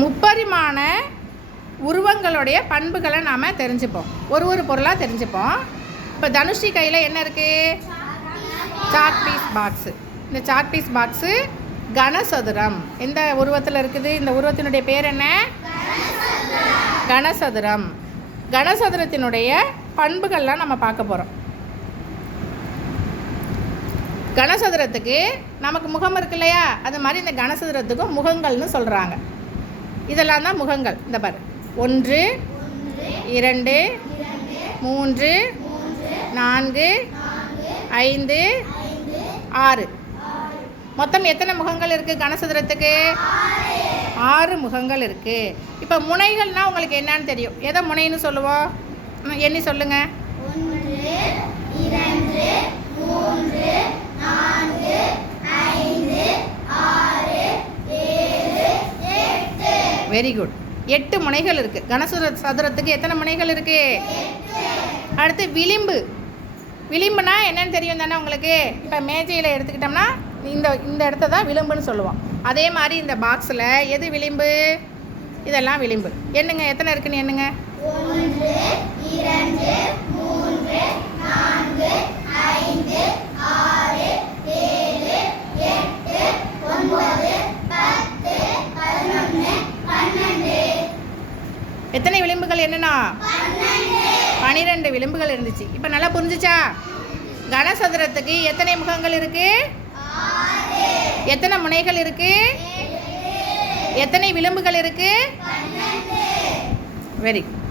முப்பரிமாண உருவங்களுடைய பண்புகளை நாம் தெரிஞ்சுப்போம். ஒரு பொருளாக தெரிஞ்சுப்போம். இப்போ தனுஷி கையில் என்ன இருக்குது? Chalk piece box. இந்த சாக் பீஸ் பாக்ஸு கனசதுரம் எந்த உருவத்தில் இருக்குது? இந்த உருவத்தினுடைய பேர் என்ன? கனசதுரம். கனசதுரத்தினுடைய பண்புகள்லாம் நம்ம பார்க்க போகிறோம். கனசதுரத்துக்கு நமக்கு முகம் இருக்கு இல்லையா, அது மாதிரி இந்த கனசதுரத்துக்கும் முகங்கள்னு சொல்கிறாங்க. இதெல்லாம் தான் முகங்கள். இந்த பாரு, 1 2 3 4 5 6. மொத்தம் எத்தனை முகங்கள் இருக்குது கனசதுரத்துக்கு? 6 முகங்கள் இருக்குது. இப்போ முனைகள்னால் உங்களுக்கு என்னன்னு தெரியும். எதை முனைன்னு சொல்லுவோம்? எண்ணி சொல்லுங்கள். 1 2 3 4 5 6 7 8. Very good. 8 முனைகள் இருக்குது. கனசதுரத்துக்கு எத்தனை முனைகள் இருக்குது? அடுத்து விளிம்பு. விளிம்புனா என்னன்னு தெரியும் தானே உங்களுக்கு? இப்போ மேஜையில் எடுத்துக்கிட்டோம்னா இந்த இடத்த தான் விளிம்புன்னு சொல்லுவோம். அதே மாதிரி இந்த பாக்ஸில் எது விளிம்பு? இதெல்லாம் விளிம்பு. எண்ணுங்க, எத்தனை இருக்குன்னு எண்ணுங்க. 1 2 3 4 5 6 7 8 9 10 11 12. எத்தனை விளிம்புகள் என்னன்னா? 12 விளிம்புகள் இருந்துச்சு. இப்போ நல்லா புரிஞ்சுச்சா? கனசதுரத்துக்கு எத்தனை முகங்கள் இருக்கு? 6. எத்தனை முனைகள் இருக்கு? 8. எத்தனை விளிம்புகள் இருக்கு? 12. Very good.